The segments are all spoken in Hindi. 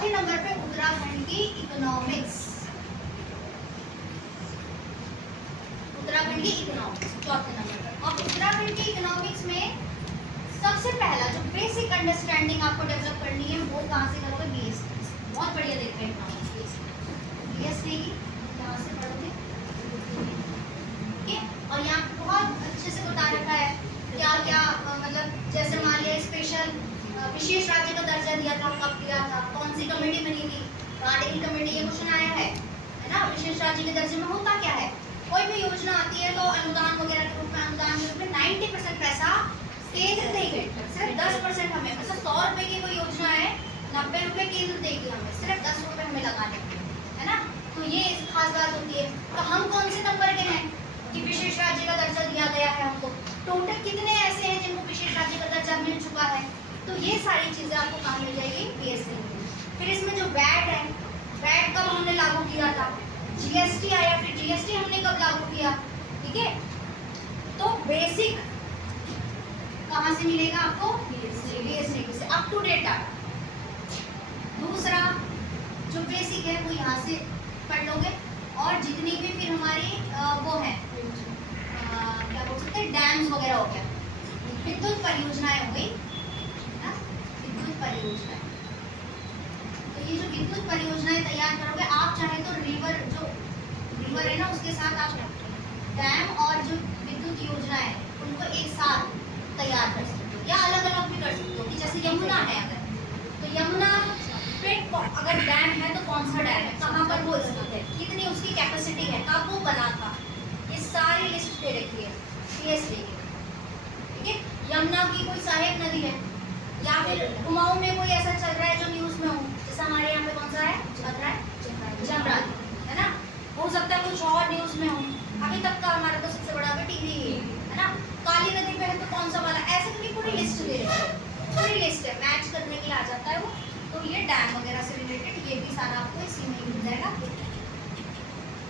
चौथे नंबर पे उत्तराखंड की इकोनॉमिक्स, उत्तराखंड की इकोनॉमिक्स चौथे नंबर पर। और उत्तराखंड की इकोनॉमिक्स में सबसे पहला जो बेसिक अंडरस्टैंडिंग आपको डेवलप करनी है वो कहाँ से करोगे? बीएसटी। बहुत बढ़िया देख रहे हैं इकोनॉमिक्स बीएसटी की, यहाँ से पढ़ोगे ठीक है। और यहाँ बहुत अच्छे से बता रखा है क्या क्या मतलब जैसे मान लिया स्पेशल विशेष राज्य का दर्जा दिया था, कब दिया था, कौन सी कमेटी बनी थी, आर्टिकल कमेटी, ये क्वेश्चन आया है ना। विशेष राज्य के दर्जे में होता क्या है? कोई भी योजना आती है तो अनुदान वगैरह के रूप में, अनुदान के रूप में 90% पैसा केंद्र देगी, सिर्फ 10% हमें, मतलब 100 रुपए की कोई योजना है, 90 रुपए केंद्र देगी हमें, सिर्फ 10 रुपए हमें लगाने है ना। तो ये खास बात होती है। तो हम कौन से नंबर के हैं कि विशेष राज्य का दर्जा दिया गया है हमको? टोटल कितने ऐसे हैं जिनको विशेष राज्य का दर्जा मिल चुका है? तो ये सारी चीजें आपको कहाँ मिल जाएगी? बीएसटी में। फिर इसमें जो वैट है, वैट कब हमने लागू किया था? जीएसटी आया, फिर जीएसटी हमने कब लागू किया? ठीक है, तो बेसिक कहाँ से मिलेगा आपको? बीएसटी से अप टू डेट डाटा। दूसरा जो बेसिक है वो यहाँ से पढ़ लोगे। और जितनी भी फिर हमारी वो है क्या बोल सकते हैं, डैम्स वगैरह हो गया, विद्युत परियोजनाएं हो गई ना, विद्युत परियोजनाएं। तो ये जो विद्युत परियोजनाएं तैयार करोगे आप, चाहे तो रिवर है ना उसके साथ आप डैम और जो विद्युत योजना है उनको एक साथ तैयार कर सकते हो, या अलग अलग भी कर सकते हो। कि जैसे यमुना है, अगर तो यमुना पे अगर डैम है तो कौन सा डैम है, कहाँ पर वो स्थित है, कितनी उसकी कैपेसिटी है, कब वो बना था, ये सारी लिस्ट दे रखी है बीएसटी की। ठीक है, यमुना की कोई सहायक नदी है, या फिर कुमाऊं में कोई ऐसा चल रहा है जो न्यूज में हो, जैसे हमारे यहाँ पे कौन सा है चल रहा है, जमरानी है ना, हो सकता है कुछ और न्यूज में हो। अभी तक का हमारा तो सबसे बड़ा टीवी है ना। काली नदी पे है तो कौन सा वाला, ऐसे करके पूरी लिस्ट दे रखी है, पूरी लिस्ट है, मैच करने के लिए आ जाता है वो। तो ये डैम वगैरह से रिलेटेड ये भी सारा आपको इसी में मिल जाएगा।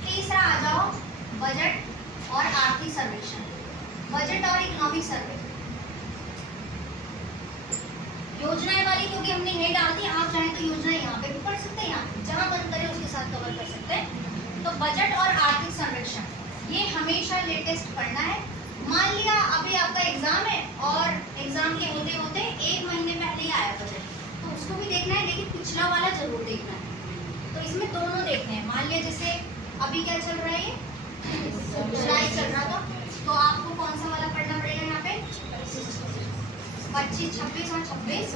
तीसरा आ जाओ बजट और आर्थिक सर्वेक्षण, बजट और इकोनॉमिक सर्वे। योजनाएं वाली क्योंकि हमने ये डाल दी, आप चाहे तो योजना यहाँ पे भी पढ़ सकते हैं, यहाँ जहाँ मन करे उसके साथ कवर कर सकते हैं। तो बजट और आर्थिक सर्वेक्षण ये हमेशा लेटेस्ट पढ़ना है। मान लिया अभी आपका एग्जाम है और एग्जाम के होते होते 1 महीने पहले ही आया बजट, तो उसको भी देखना है, लेकिन पिछला वाला जरूर देखना है। तो इसमें दोनों देखने हैं। मान लिया जैसे अभी क्या चल रहा है, ये जुलाई चल रहा था, तो आपको कौन सा वाला पढ़ना पड़ेगा यहाँ पे? 25, 26 और 26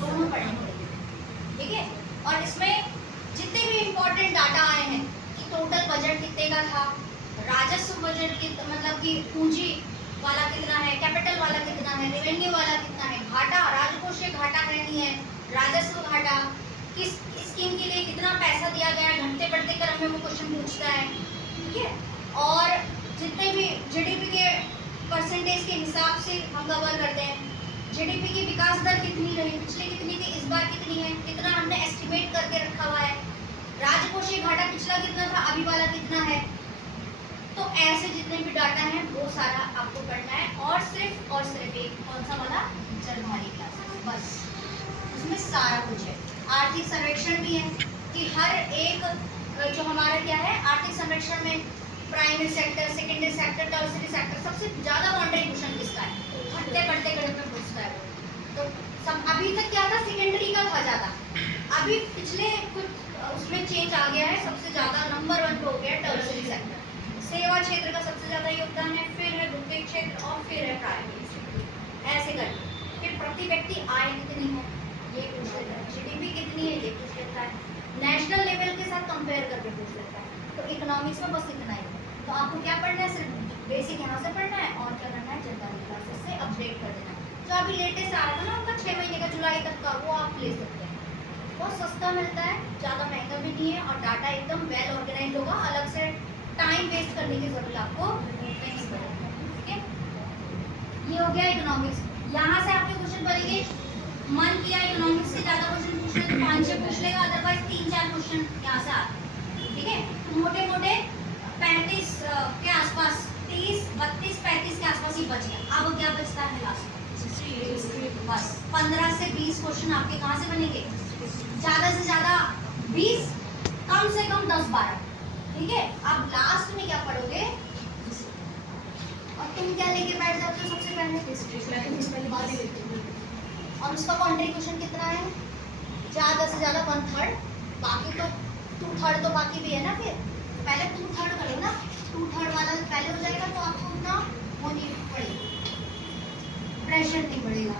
दोनों पढ़ने पड़ेंगे। ठीक है, और इसमें जितने भी इम्पोर्टेंट डाटा आए हैं कि टोटल बजट कितने का था, राजस्व बजट मतलब कि पूंजी वाला कितना है, कैपिटल वाला कितना है, रेवेन्यू वाला कितना है, घाटा राजकोषीय घाटा है नहीं है, राजस्व घाटा, किस स्कीम के लिए कितना पैसा दिया गया है, घंटे बढ़ते क्रम में वो क्वेश्चन पूछता है। ठीक है, और जितने भी जीडीपी के परसेंटेज के हिसाब से हम कवर करते हैं, जीडीपी की विकास दर कितनी रही, पिछले कितनी थी, इस बार कितनी है, कितना हमने एस्टिमेट करके रखा हुआ है, राजकोषीय घाटा पिछला कितना था, अभी वाला कितना है। तो ऐसे जितने भी डाटा हैं वो सारा आपको पढ़ना है। और सिर्फ एक कौन सा वाला, जनवरी क्लास, बस उसमें सारा कुछ है। आर्थिक सर्वेक्षण भी है कि हर एक जो हमारा क्या है आर्थिक सर्वेक्षण में primary sector, secondary sector, tertiary sector, सबसे ज्यादा कंट्रीब्यूशन किसका है, घटते बढ़ते गणित में पूछता है। तो सब अभी तक क्या था, सेकेंडरी का था ज्यादा, अभी पिछले कुछ उसमें चेंज आ गया है, सबसे ज्यादा नंबर 1 पे हो गया टर्शियरी सेक्टर, सेवा क्षेत्र का सबसे ज्यादा योगदान है, फिर है द्वितीयक क्षेत्र और फिर है प्राइमरी क्षेत्र। ऐसे करके फिर प्रति व्यक्ति आय कितनी है ये पूछ लेता है, जीडीपी कितनी है ये पूछ लेता है, नेशनल लेवल के साथ कंपेयर करके पूछ लेता है। तो इकोनॉमिक्स में बस इतना ही। तो आपको क्या पढ़ना है, सिर्फ बेसिक यहाँ से पढ़ना है और क्या करना है, जनवरी क्लासेस से अपडेट कर देना। जो अभी लेटेस्ट आ रहा था ना उनका 6 महीने का, जुलाई तक का, वो आप ले सकते हैं, बहुत सस्ता मिलता है, ज़्यादा महंगा भी नहीं है, और डाटा एकदम वेल ऑर्गेनाइज होगा, अलग से टाइम वेस्ट करने की जरूरत आपको नहीं पड़ेगी। ठीक है, ये हो गया इकोनॉमिक्स। यहाँ से आपके क्वेश्चन बनेंगे, मन किया इकोनॉमिक्स से ज़्यादा क्वेश्चन पूछ ले तो 5-6 पूछ लेगा, अदरवाइज 3-4 क्वेश्चन यहाँ से आते हैं। ठीक है, तो मोटे मोटे 35 के आसपास, 30, 32, 35 के आसपास ही बच गया। अब क्या बचता है लास्ट में, बस 15 से 20 क्वेश्चन आपके कहाँ से बनेंगे, ज़्यादा से ज़्यादा 20, कम से कम 10-12, ठीक है। अब लास्ट में क्या पढ़ोगे, और तुम क्या लेके बैठ जाते हो सबसे पहले, और उसका कंट्रीब्यूशन कितना है, ज़्यादा से ज़्यादा 1/3, बाकी तो 2/3 तो बाकी भी है ना। फिर पहले 2/3 करो ना, 2/3 वाला पहले हो जाएगा तो आपको उतना वो नहीं पड़ेगा, प्रेशर नहीं पड़ेगा।